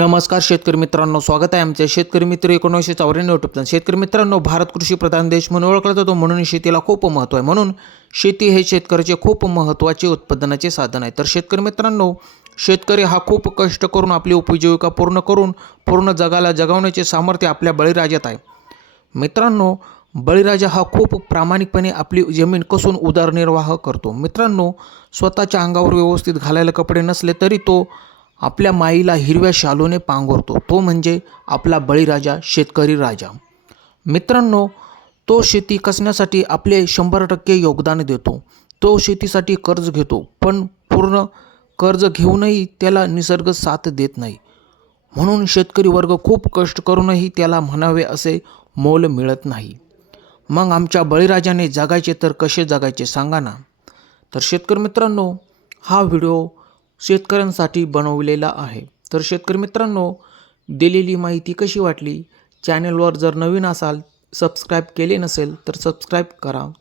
नमस्कार शेतकरी मित्रांनो, स्वागत आहे आमच्या शेतकरी मित्र 1994 यूट्यूब चॅनल। शेतकरी मित्रांनो, भारत कृषी प्रधान देश म्हणून ओळखला जातो, म्हणून शेतीला खूप महत्त्व आहे। म्हणून शेती हे शेतकऱ्याचे खूप महत्त्वाचे उत्पादनाचे साधन आहे। तर शेतकरी मित्रांनो, शेतकरी हा खूप कष्ट करून आपली उपजीविका पूर्ण जगाला जगवण्याचे सामर्थ्य आपल्या बळीराजात आहे। मित्रांनो, बळीराजा हा खूप प्रामाणिकपणे आपली जमीन कसून उदरनिर्वाह करतो। मित्रांनो, स्वतःच्या अंगावर व्यवस्थित घालायला कपडे नसले तरी तो आपल्या माईला हिरव्या शालूने पांघरतो। तो म्हणजे आपला बळीराजा, शेतकरी राजा। मित्रांनो, तो शेती कसण्यासाठी आपले 100% योगदान देतो। तो शेतीसाठी कर्ज घेतो, पण पूर्ण कर्ज घेऊनही त्याला निसर्ग साथ देत नाही। म्हणून शेतकरी वर्ग खूप कष्ट करूनही त्याला म्हणावे असे मोल मिळत नाही। मग आमच्या बळीराजाने जगायचे तर कसे जगायचे सांगा ना। तर शेतकरी मित्रांनो, हा व्हिडिओ शेतकऱ्यांसाठी बनवलेला आहे। तर शेतकरी मित्रांनो, दिलेली माहिती कशी वाटली? चॅनलवर जर नवीन असाल, सबस्क्राईब केले नसेल तर सबस्क्राईब करा।